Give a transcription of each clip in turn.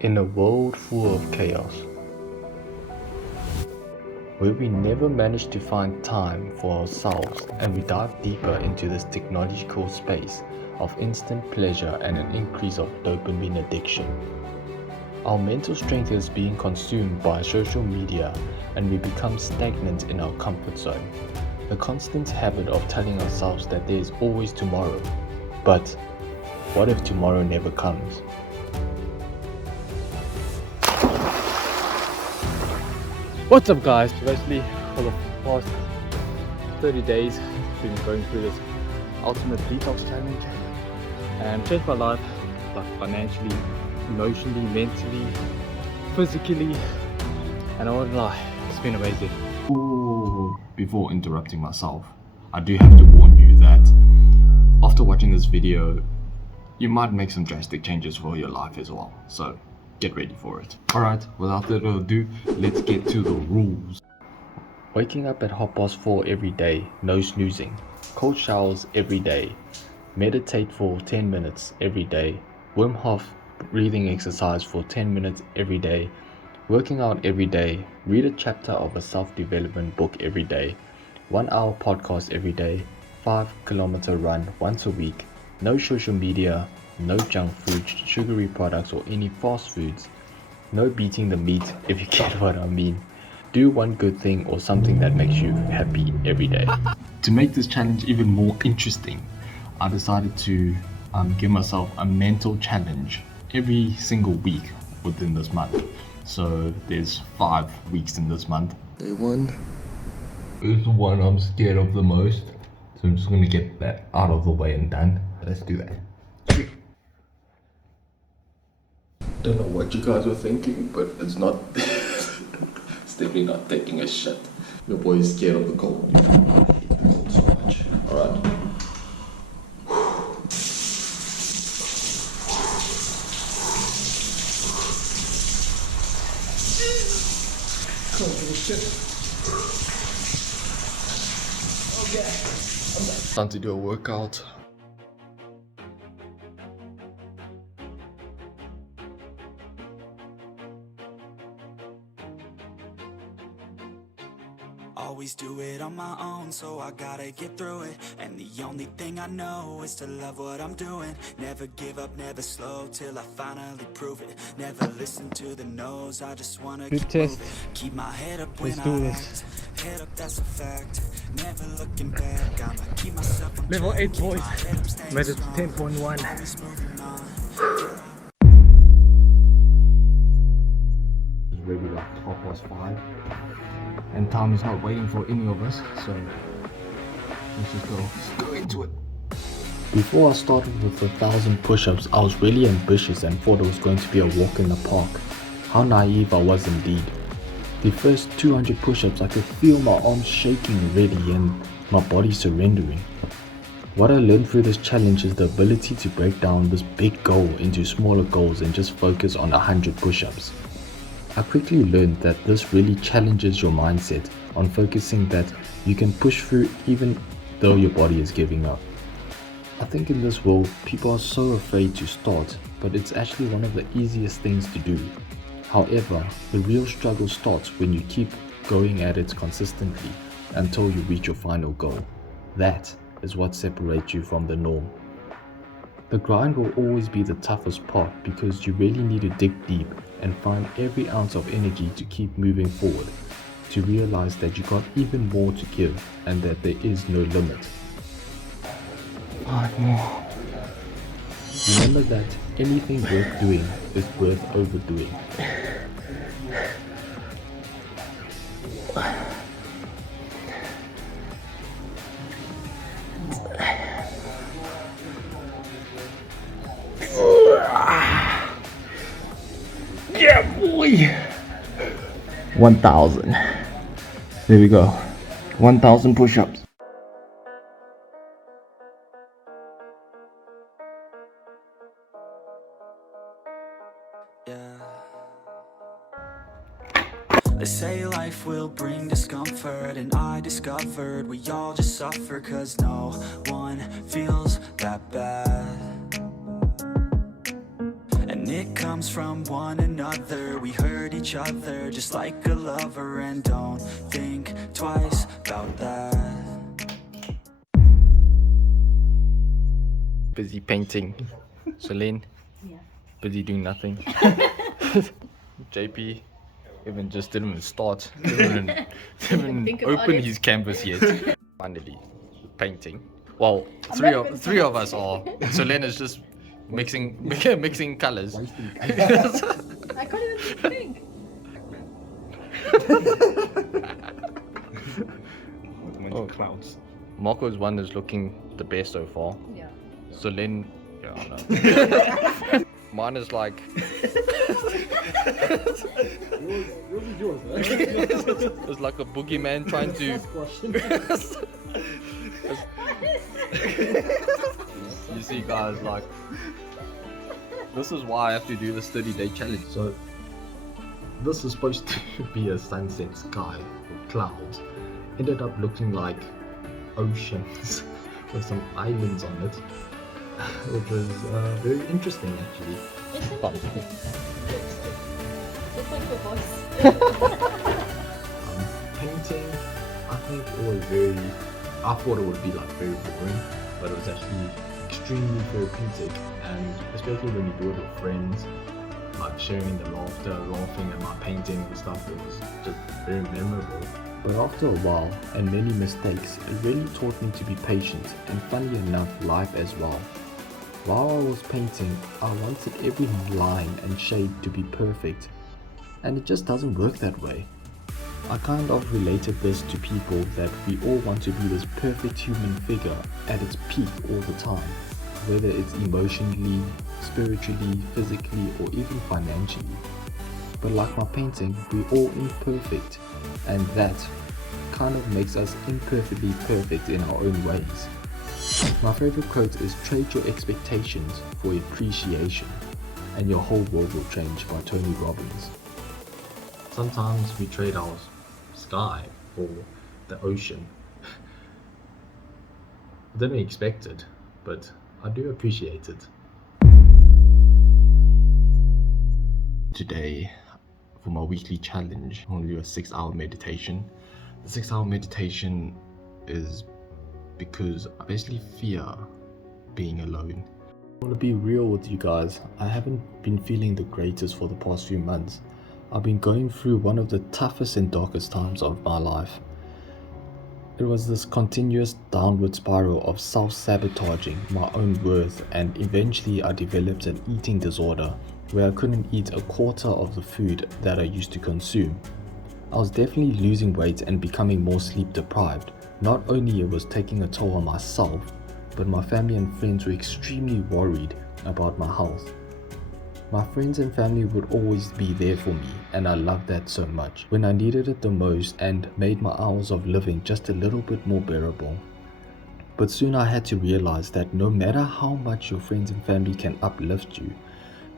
In a world full of chaos, where we never manage to find time for ourselves and we dive deeper into this technological space of instant pleasure and an increase of dopamine addiction. Our mental strength is being consumed by social media and we become stagnant in our comfort zone. The constant habit of telling ourselves that there is always tomorrow. But what if tomorrow never comes? What's up guys? Basically for the past 30 days been going through this ultimate detox challenge and changed my life, like financially, emotionally, mentally, physically, and I won't lie, it's been amazing. Ooh, before interrupting myself, I do have to warn you that after watching this video you might make some drastic changes for your life as well, so get ready for it. Alright, without further ado, let's get to the rules. Waking up at 4:30 every day, no snoozing. Cold showers every day. Meditate for 10 minutes every day. Wim Hof breathing exercise for 10 minutes every day. Working out every day. Read a chapter of a self-development book every day. 1 hour podcast every day. 5-kilometer run once a week. No social media. No junk food, sugary products or any fast foods. No beating the meat, if you get what I mean. Do one good thing or something that makes you happy every day. To make this challenge even more interesting, I decided to give myself a mental challenge every single week within this month. So there's 5 weeks in this month. Day 1 is the one I'm scared of the most. So I'm just going to get that out of the way and done. Let's do that. Don't know what you guys were thinking, but it's not. It's definitely not taking a shit. Your boy is scared of the cold. I hate the cold so much. Alright. Can't give a shit. Okay. Time to do a workout. Always do it on my own, so I gotta get through it. And the only thing I know is to love what I'm doing. Never give up, never slow, till I finally prove it. Never listen to the no's, I just wanna keep moving. Keep my head up when I act. Head up, that's a fact. Never looking back, I'ma keep myself on Level track. 8 boys, made it 10.1. It's really like 5:30. And time is not waiting for any of us, so let's just go into it. Before I started with 1,000 push-ups, I was really ambitious and thought it was going to be a walk in the park. How naive I was indeed. The first 200 push-ups, I could feel my arms shaking already and my body surrendering. What I learned through this challenge is the ability to break down this big goal into smaller goals and just focus on 100 push-ups. I quickly learned that this really challenges your mindset on focusing that you can push through even though your body is giving up. I think in this world, people are so afraid to start, but it's actually one of the easiest things to do. However, the real struggle starts when you keep going at it consistently until you reach your final goal. That is what separates you from the norm. The grind will always be the toughest part because you really need to dig deep and find every ounce of energy to keep moving forward, to realize that you got even more to give and that there is no limit. Remember that anything worth doing is worth overdoing. Yeah, boy! 1,000. There we go. 1,000 push-ups. They say life will bring discomfort, and I discovered we all just suffer, cause no one feels that bad. And it comes from one another. We hurt each other just like a lover, and don't think twice about that. Busy painting. Celine, busy doing nothing. JP even just didn't even start. Didn't even open his canvas yet. Finally, painting. Well, three of us are. Celine is just mixing colors. I can't even think. Oh, clouds. Marco's one is looking the best so far. Yeah. Celine, yeah, I know. Mine is like. It's like a boogeyman trying to. You see, guys, like. This is why I have to do this 30-day challenge. So, this is supposed to be a sunset sky with clouds. Ended up looking like oceans with some islands on it, which was very interesting actually. Painting, I think it was I thought it would be like very boring, but it was actually extremely therapeutic, and especially when you do it with friends, like sharing the laughter, laughing at my painting and stuff, it was just very memorable. But after a while, and many mistakes, it really taught me to be patient, and funny enough, life as well. While I was painting, I wanted every line and shade to be perfect, and it just doesn't work that way. I kind of related this to people, that we all want to be this perfect human figure at its peak all the time, whether it's emotionally, spiritually, physically, or even financially. But like my painting, we're all imperfect, and that kind of makes us imperfectly perfect in our own ways. My favorite quote is, "Trade your expectations for appreciation, and your whole world will change," by Tony Robbins. Sometimes we trade our sky for the ocean. I didn't expect it, but I do appreciate it. Today, for my weekly challenge, I'm going to do a 6-hour meditation. The 6-hour meditation is because I basically fear being alone. I want to be real with you guys. I haven't been feeling the greatest for the past few months. I've been going through one of the toughest and darkest times of my life. It was this continuous downward spiral of self-sabotaging my own worth, and eventually I developed an eating disorder where I couldn't eat a quarter of the food that I used to consume. I was definitely losing weight and becoming more sleep deprived. Not only it was taking a toll on myself, but my family and friends were extremely worried about my health. My friends and family would always be there for me, and I loved that so much when I needed it the most, and made my hours of living just a little bit more bearable. But soon I had to realize that no matter how much your friends and family can uplift you,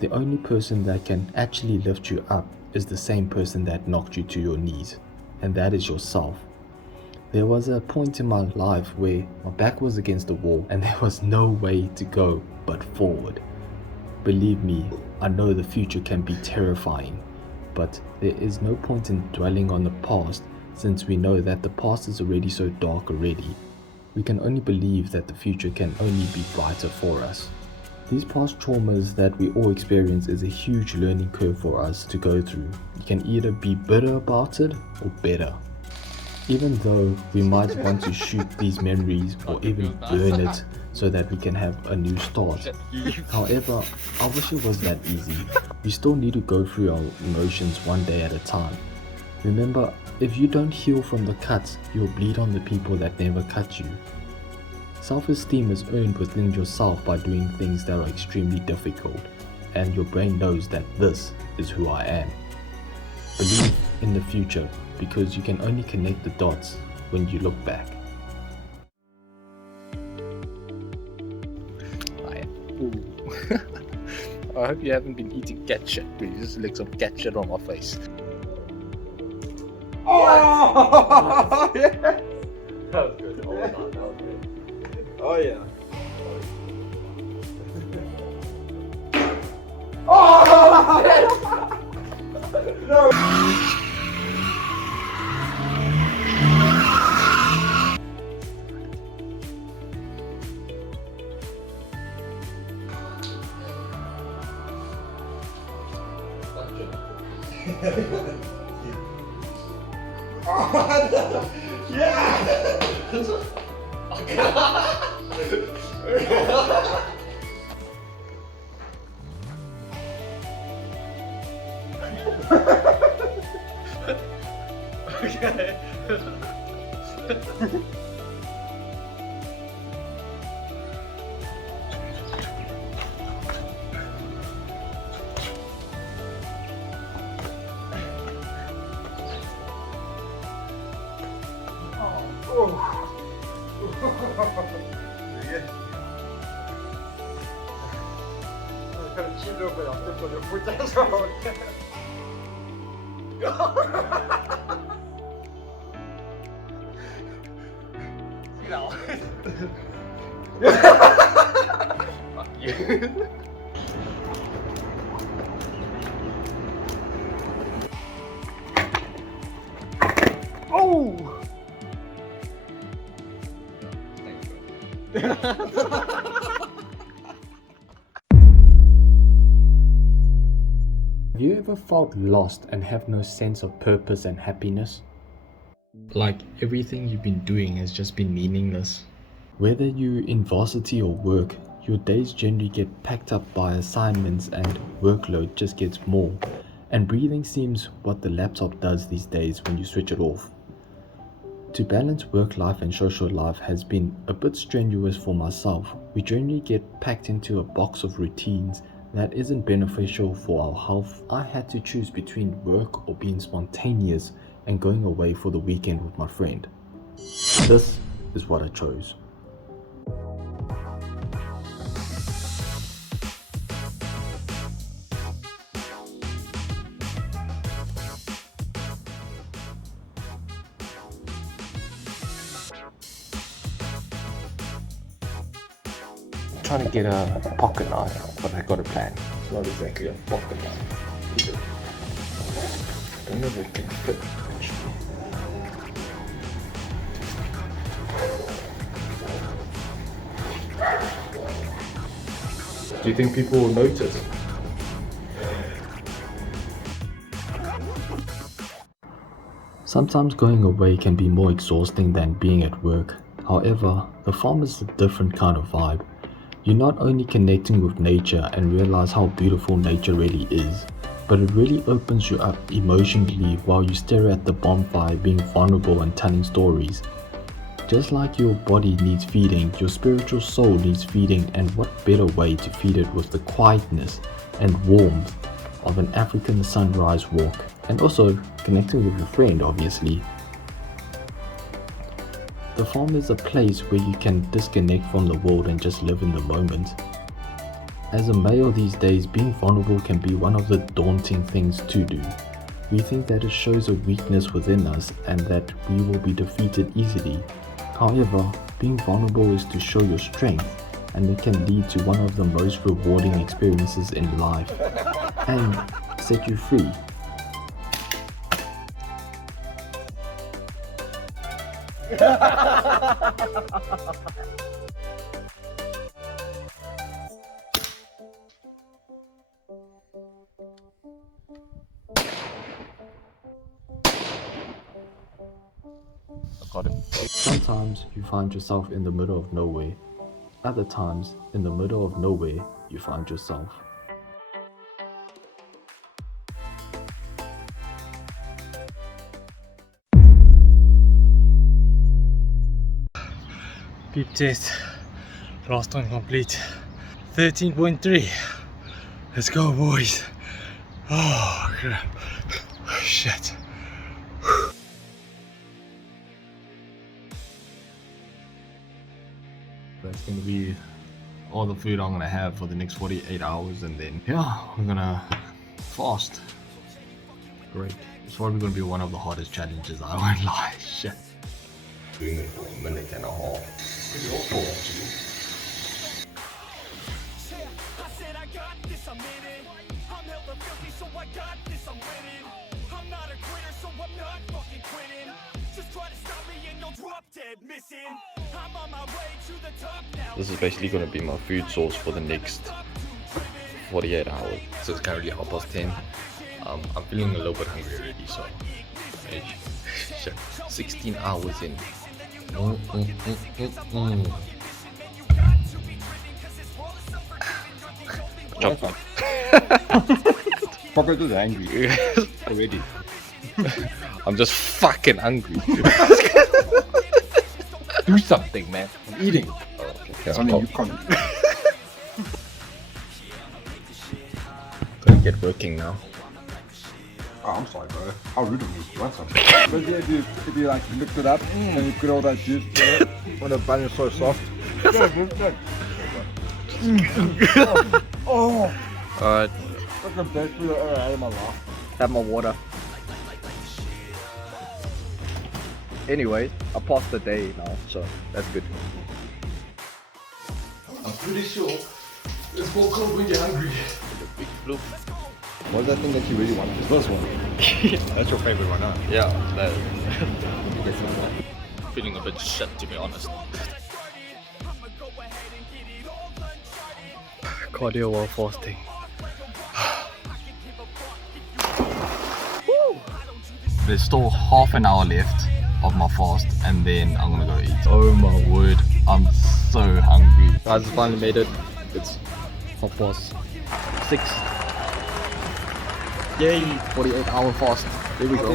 the only person that can actually lift you up is the same person that knocked you to your knees, and that is yourself. There was a point in my life where my back was against the wall and there was no way to go but forward. Believe me, I know the future can be terrifying, but there is no point in dwelling on the past, since we know that the past is already so dark already. We can only believe that the future can only be brighter for us. These past traumas that we all experience is a huge learning curve for us to go through. You can either be bitter about it or better. Even though we might want to shoot these memories or even burn it so that we can have a new start. However, I wish it was that easy. We still need to go through our emotions one day at a time. Remember, if you don't heal from the cuts, you'll bleed on the people that never cut you. Self-esteem is earned within yourself by doing things that are extremely difficult, and your brain knows that this is who I am. Believe in the future, because you can only connect the dots when you look back. I hope you haven't been eating cat shit. Please just lick some cat shit on my face. Oh! Yeah. That was good. Oh, that was good. Oh yeah. Oh! Okay. Fuck you. Oh! Have you ever felt lost and have no sense of purpose and happiness? Like everything you've been doing has just been meaningless. Whether you're in varsity or work, your days generally get packed up by assignments and workload just gets more. And breathing seems what the laptop does these days when you switch it off. To balance work life and social life has been a bit strenuous for myself. We generally get packed into a box of routines that isn't beneficial for our health. I had to choose between work or being spontaneous and going away for the weekend with my friend. This is what I chose. Trying to get a pocket knife, but I got a plan. It's not exactly a pocket knife either. I don't know if it can fit actually. Do you think people will notice? Sometimes going away can be more exhausting than being at work. However, the farm is a different kind of vibe. You're not only connecting with nature and realize how beautiful nature really is, but it really opens you up emotionally while you stare at the bonfire being vulnerable and telling stories. Just like your body needs feeding, your spiritual soul needs feeding, and what better way to feed it with the quietness and warmth of an African sunrise walk, and also connecting with your friend obviously. The farm is a place where you can disconnect from the world and just live in the moment. As a male these days, being vulnerable can be one of the daunting things to do. We think that it shows a weakness within us and that we will be defeated easily. However, being vulnerable is to show your strength, and it can lead to one of the most rewarding experiences in life and set you free. Got it. Sometimes you find yourself in the middle of nowhere. Other times, in the middle of nowhere, you find yourself. Beep test. Last one complete. 13.3. Let's go, boys. Oh, crap. Shit. That's gonna be all the food I'm gonna have for the next 48 hours, and then yeah, we're gonna fast. Great. It's probably gonna be one of the hardest challenges, I won't lie. Shit. Doing it for a minute and a half. Pretty awful actually. I said I got this, I'm in it. I'm hella filthy, so I got this, I'm winning. I'm not a quitter, so I'm not fucking quitting. Just try to stop me and you'll drop dead missing. I'm on my way to the top now. This is basically going to be my food source for the next 48 hours. So it's currently 10:30. I'm feeling a little bit hungry already, so shit, 16 hours in. Chop up. Probably just angry already. I'm just fucking hungry. Do something, man. I'm eating. Okay, Something you can't. Gonna get working now. Oh, I'm sorry, bro. How rude of me. You want something? But yeah, if you like looked it up and you put all that juice in it, when the bun is so soft. Oh, Alright, that's the best food I've ever had in my life. have my water. Anyway, I passed the day now, so that's good. I'm pretty sure it's more cold when you're hungry. Big bloop. What's that thing that you really wanted? This one. That's your favorite one, huh? Yeah, that Get some of that. feeling a bit shit to be honest. Cardio while fasting. There's still half an hour left of my fast and then I'm gonna go eat. Oh my word, I'm so hungry. Guys, finally made it. It's 6:30. Yay, 48-hour fast. There we go.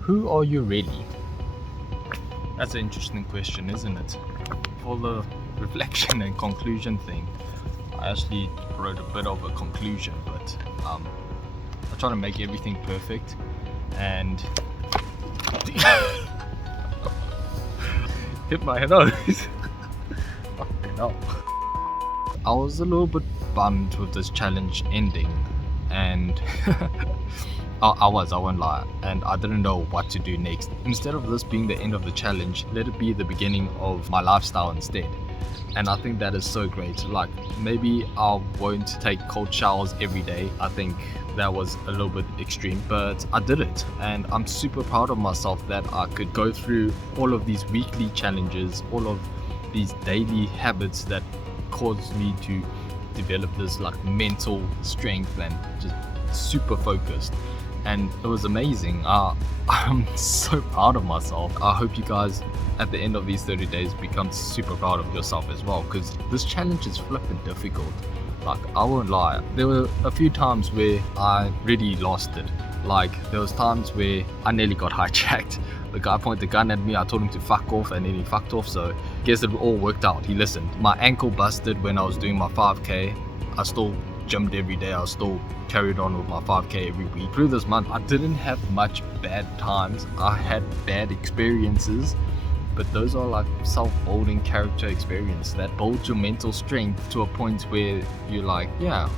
Who are you really? That's an interesting question, isn't it? For the reflection and conclusion thing, I actually wrote a bit of a conclusion, but I try to make everything perfect and hit my nose. Fucking hell. I was a little bit bummed with this challenge ending, and I won't lie, and I didn't know what to do next. Instead of this being the end of the challenge, let it be the beginning of my lifestyle instead. And I think that is so great. Like, maybe I won't take cold showers every day. I think that was a little bit extreme, but I did it, and I'm super proud of myself that I could go through all of these weekly challenges, all of these daily habits that caused me to develop this like mental strength and just super focused. And it was amazing. I'm so proud of myself. I hope you guys at the end of these 30 days become super proud of yourself as well, because this challenge is flipping difficult. Like, I won't lie, there were a few times where I really lost it. Like, there was times where I nearly got hijacked. The guy pointed the gun at me, I told him to fuck off, and then he fucked off, so I guess it all worked out. He listened. My ankle busted when I was doing my 5k. I still gymmed every day. I still carried on with my 5k every week. Through this month, I didn't have much bad times. I had bad experiences, but those are like self-building character experience that builds your mental strength to a point where you're like, yeah,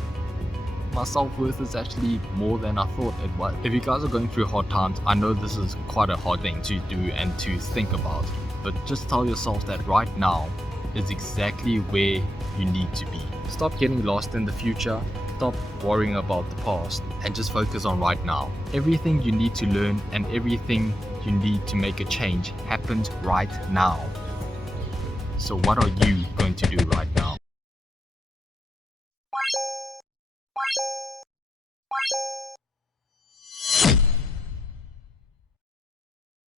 my self-worth is actually more than I thought it was. If you guys are going through hard times, I know this is quite a hard thing to do and to think about, but just tell yourself that right now is exactly where you need to be. Stop getting lost in the future, stop worrying about the past, and just focus on right now. Everything you need to learn and everything you need to make a change happens right now. So what are you going to do right now?